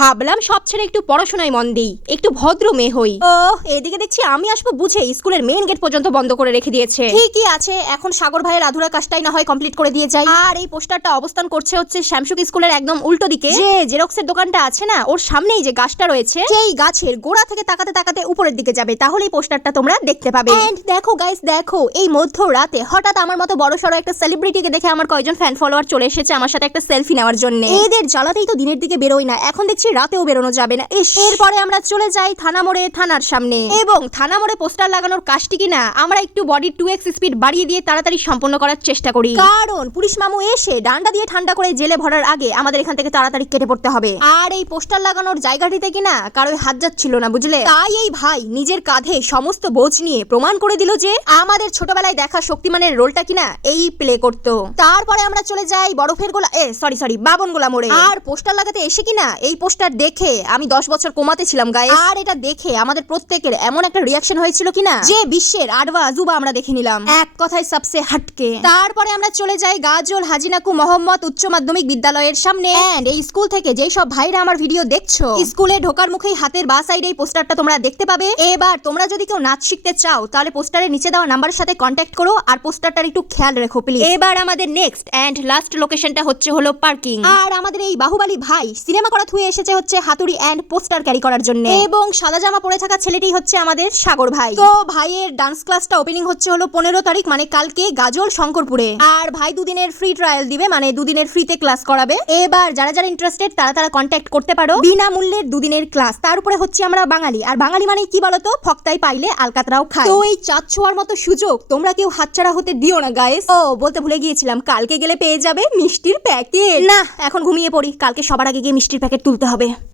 ভাবলাম সব ছেড়ে একটু পড়াশোনায় মন দিই, একটু ভদ্র মেয়ে হই। ও এদিকে দেখছি আমি আসবো বুঝে স্কুলের মেইন গেট পর্যন্ত বন্ধ করে রেখে দিয়েছে। ঠিকই আছে, এখন সাগর ভাইয়ের আধুরা কাজটাই না হয় কমপ্লিট করে দিয়ে যাই। আর এই পোস্টারটা অবস্থান করছে হচ্ছে শ্যামসুখ স্কুলের একদম উল্টো দিকে, যে জেরক্সের দোকানটা আছে না, ওর সামনেই যে গাছটা রয়েছে, সেই গাছের গোড়া থেকে তাকাতে তাকাতে উপরের দিকে যাবে, তাহলে এই পোস্টারটা তোমরা দেখতে পাবে। এন্ড দেখো গাইস, দেখো এই মধ্য রাতে হঠাৎ আমার মতো বড় সড়ো একটা সেলিব্রিটিকে দেখে আমার কয়জন ফ্যান ফলোয়ার চলে এসেছে আমার সাথে একটা সেলফি নেওয়ার জন্য। এদের জ্বালাতেই তো দিনের দিকে বেরোই না, এখন দেখছি রাতেও বেরোনো যাবে না। এরপরে আমরা চলে যাই থানা মোড়ে, থানার সামনে, এবং থানা মোড়ে পোস্টার লাগানোর কাজটি কিনা আমরা একটু বডি 2x স্পিড বাড়িয়ে দিয়ে তাড়াতাড়ি সম্পন্ন করার চেষ্টা করি, কারণ পুলিশ মামু এসে ডান্ডা দিয়ে ঠান্ডা করে জেলে ভরার আগে আমাদের এখান থেকে তাড়াতাড়ি কেটে পড়তে হবে। আর এই পোস্টার লাগানোর জায়গাটিতে কিনা কারোই হাত যাচ্ছিল না, বুঝলে? তাই এই ভাই নিজের কাঁধে সমস্ত বোঝ নিয়ে প্রমাণ করে দিল যে আমাদের ছোটবেলায় দেখা শক্তিমানের রোলটা কিনা এই প্লে করতো। তারপরে আমরা চলে যাই বরফের গোলা, সরি বাবন গোলা মোড়ে। আর পোস্টার লাগাতে এসে কিনা এই পোস্টার দেখে আমি 10 বছর কোমাতে ছিলাম গায়ে। আর এটা দেখে আমাদের প্রত্যেকের এমন একটা রিয়াকশন হয়েছিল কিনা যে বিশ্বের আডবা আজুবা আমরা দেখে নিলাম, এক কথায় সবসে হাটকে। তারপরে আমরা চলে যাই গাজল হাজিনাকু মোহাম্মদ উচ্চ মাধ্যমিক বিদ্যালয়ের সামনে। এন্ড এই স্কুল থেকে যেই সব ভাইরা আমার ভিডিও দেখছো, স্কুলে ঢোকার মুখেই হাতের বাঁ সাইডে এই পোস্টারটা তোমরা দেখতে পাবে। এবার তোমরা যদি কেউ নাচ শিখতে চাও তাহলে পোস্টারের নিচে দেওয়া নাম্বারের সাথে কন্ট্যাক্ট করো, আর পোস্টারটার একটু খেয়াল রেখো প্লিজ। এবার আমাদের নেক্সট এন্ড লাস্ট লোকেশনটা হচ্ছে হলো পার্কিং। আর আমাদের এই বাহুবলী ভাই সিনেমা করা থুয়ে এসেছে হচ্ছে হাতুড়ি এন্ড পোস্টার ক্যারি করার জন্য, এবং সাদা জামা পরে থাকা ছেলেটি হচ্ছে আমাদের সাগর ভাই। তো ভাইয়ের ডান্স ক্লাসটা ওপেনিং হচ্ছে হলো 15 তারিখ, মানে কালকে, গাজল শঙ্করপুরে। আর ভাই দুদিনের ফ্রি ট্রায়াল দিবে, মানে দুদিনের ফ্রিতে ক্লাস করাবে। এবার যারা যারা ইন্টারেস্টেড তারা কন্ট্যাক্ট করতে পারো, বিনামূল্যের দুদিনের ক্লাস। তার উপরে হচ্ছে আমরা বাঙালি, আর বাঙালি মানে কি বলতো, ফক্তাই পাইলে আলকাতরাও খায়। তো এই চাঁদ ছোঁয়ার মতো সুযোগ তোমরা কেউ হাতছাড়া হতে দিও না গাইস। ও বলতে ভুলে গিয়েছিলাম, কালকে গেলে পেয়ে যাবে মিষ্টির প্যাকেট। না এখন ঘুমিয়ে পড়ি, কালকে সবার আগে গিয়ে মিষ্টির প্যাকেট তুলতে হবে।